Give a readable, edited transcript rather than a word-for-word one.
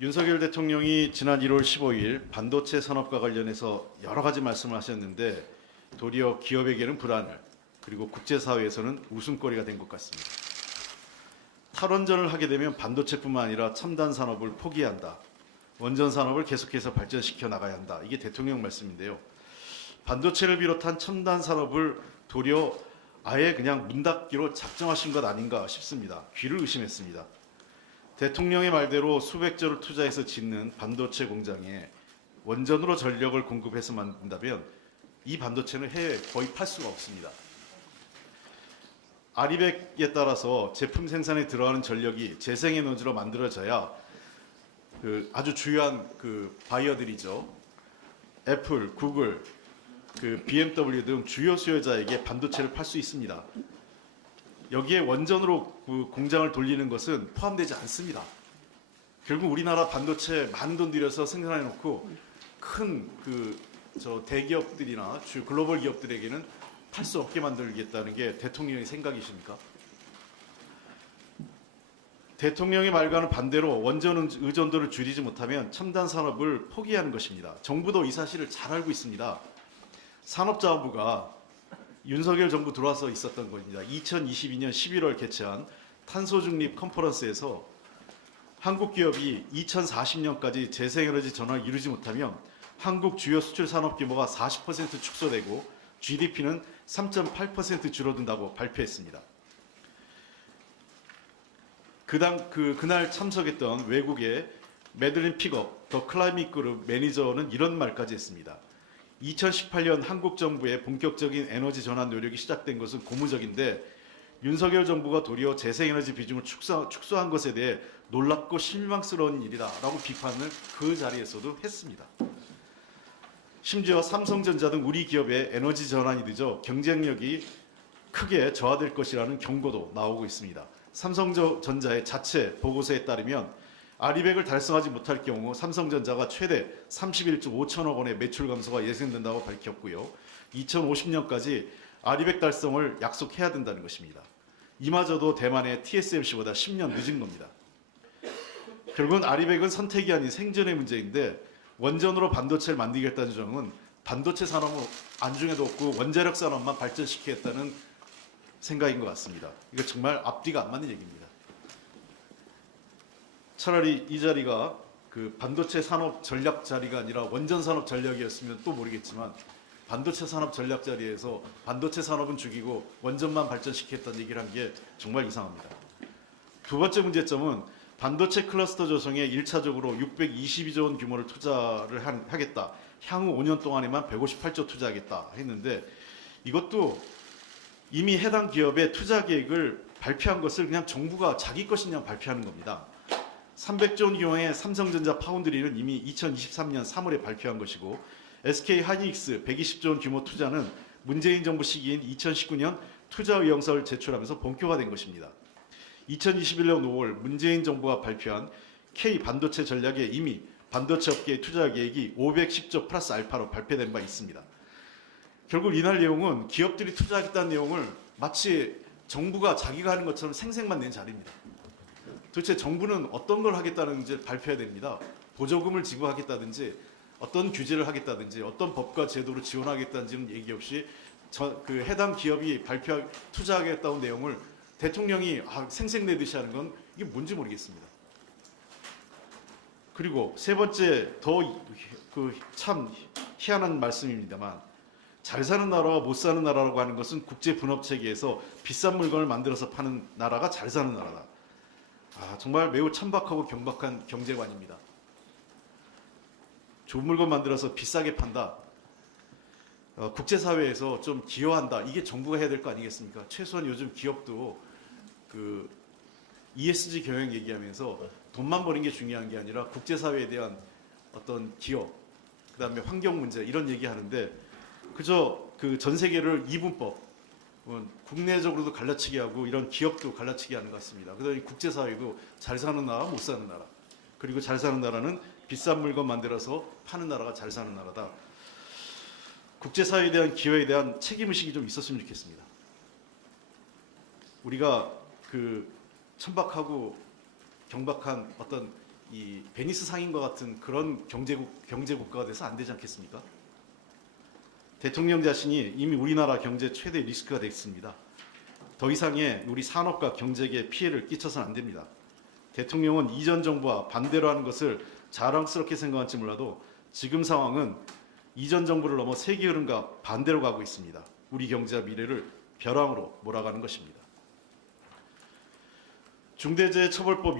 윤석열 대통령이 지난 1월 15일 반도체 산업과 관련해서 여러 가지 말씀을 하셨는데 도리어 기업에게는 불안을 그리고 국제사회에서는 웃음거리가 된 것 같습니다. 탈원전을 하게 되면 반도체뿐만 아니라 첨단 산업을 포기한다. 원전 산업을 계속해서 발전시켜 나가야 한다. 이게 대통령 말씀인데요. 반도체를 비롯한 첨단 산업을 도리어 아예 그냥 문 닫기로 작정하신 것 아닌가 싶습니다. 귀를 의심했습니다. 대통령의 말대로 수백조를 투자해서 짓는 반도체 공장에 원전으로 전력을 공급해서 만든다면 이 반도체는 해외에 거의 팔 수가 없습니다. 아리백에 따라서 제품 생산에 들어가는 전력이 재생에너지로 만들어져야 아주 주요한 바이어들이죠. 애플, 구글, BMW 등 주요 수요자에게 반도체를 팔 수 있습니다. 여기에 원전으로 공장을 돌리는 것은 포함되지 않습니다. 결국 우리나라 반도체 많은 돈 들여서 생산해 놓고 큰 대기업들이나 주요 글로벌 기업들에게는 팔 수 없게 만들겠다는 게 대통령의 생각이십니까? 대통령의 말과는 반대로 원전 의존도를 줄이지 못하면 첨단 산업을 포기하는 것입니다. 정부도 이 사실을 잘 알고 있습니다. 산업자원부가 윤석열 정부 들어와서 있었던 겁니다. 2022년 11월 개최한 탄소중립 컨퍼런스에서 한국 기업이 2040년까지 재생에너지 전환을 이루지 못하면 한국 주요 수출 산업 규모가 40% 축소되고 GDP는 3.8% 줄어든다고 발표했습니다. 그날 참석했던 외국의 매들린 픽업 더 클라이밋 그룹 매니저는 이런 말까지 했습니다. 2018년 한국 정부의 본격적인 에너지 전환 노력이 시작된 것은 고무적인데 윤석열 정부가 도리어 재생에너지 비중을 축소한 것에 대해 놀랍고 실망스러운 일이다라고 비판을 그 자리에서도 했습니다. 심지어 삼성전자 등 우리 기업의 에너지 전환이 늦어 경쟁력이 크게 저하될 것이라는 경고도 나오고 있습니다. 삼성전자의 자체 보고서에 따르면 아리백을 달성하지 못할 경우 삼성전자가 최대 31조 5천억 원의 매출 감소가 예상된다고 밝혔고요. 2050년까지 아리백 달성을 약속해야 된다는 것입니다. 이마저도 대만의 TSMC보다 10년 늦은 겁니다. 결국은 아리백은 선택이 아닌 생존의 문제인데 원전으로 반도체를 만들겠다는 주장은 반도체 산업은 안중에도 없고 원자력 산업만 발전시키겠다는 생각인 것 같습니다. 이거 정말 앞뒤가 안 맞는 얘기입니다. 차라리 이 자리가 반도체 산업 전략 자리가 아니라 원전 산업 전략이었으면 또 모르겠지만 반도체 산업 전략 자리에서 반도체 산업은 죽이고 원전만 발전시키겠다는 얘기를 한 게 정말 이상합니다. 두 번째 문제점은 반도체 클러스터 조성에 1차적으로 622조 원 규모를 투자를 하겠다. 향후 5년 동안에만 158조 투자하겠다 했는데 이것도 이미 해당 기업의 투자 계획을 발표한 것을 그냥 정부가 자기 것이냐 발표하는 겁니다. 300조 원 규모의 삼성전자 파운드리는 이미 2023년 3월에 발표한 것이고 SK 하이닉스 120조 원 규모 투자는 문재인 정부 시기인 2019년 투자 의향서를 제출하면서 본격화된 것입니다. 2021년 5월 문재인 정부가 발표한 K 반도체 전략에 이미 반도체 업계의 투자 계획이 510조 플러스 알파로 발표된 바 있습니다. 결국 이날 내용은 기업들이 투자하겠다는 내용을 마치 정부가 자기가 하는 것처럼 생색만 낸 자리입니다. 도대체 정부는 어떤 걸 하겠다는지 발표해야 됩니다. 보조금을 지급하겠다든지 어떤 규제를 하겠다든지 어떤 법과 제도로 지원하겠다든지는 얘기 없이 해당 기업이 투자하겠다는 내용을 대통령이 생색내듯이 하는 건 이게 뭔지 모르겠습니다. 그리고 세 번째 더 참 희한한 말씀입니다만 잘 사는 나라와 못 사는 나라라고 하는 것은 국제 분업 체계에서 비싼 물건을 만들어서 파는 나라가 잘 사는 나라다. 정말 매우 천박하고 경박한 경제관입니다. 좋은 물건 만들어서 비싸게 판다. 국제사회에서 좀 기여한다. 이게 정부가 해야 될 거 아니겠습니까? 최소한 요즘 기업도 ESG 경영 얘기하면서 돈만 버는 게 중요한 게 아니라 국제사회에 대한 어떤 기여, 그 다음에 환경 문제 이런 얘기하는데 그저 전 세계를 이분법, 국내적으로도 갈라치기 하고 이런 기업도 갈라치기 하는 것 같습니다. 그다음에 국제사회도 잘 사는 나라, 못 사는 나라. 그리고 잘 사는 나라는 비싼 물건 만들어서 파는 나라가 잘 사는 나라다. 국제사회에 대한 기여에 대한 책임의식이 좀 있었으면 좋겠습니다. 우리가 천박하고 경박한 어떤 이 베니스 상인과 같은 그런 경제국가가 돼서 안 되지 않겠습니까? 대통령 자신이 이미 우리나라 경제 최대 리스크가 됐습니다. 더 이상의 우리 산업과 경제에 피해를 끼쳐서는 안 됩니다. 대통령은 이전 정부와 반대로 하는 것을 자랑스럽게 생각할지 몰라도 지금 상황은 이전 정부를 넘어 세계 흐름과 반대로 가고 있습니다. 우리 경제와 미래를 벼랑으로 몰아가는 것입니다. 중대재해처벌법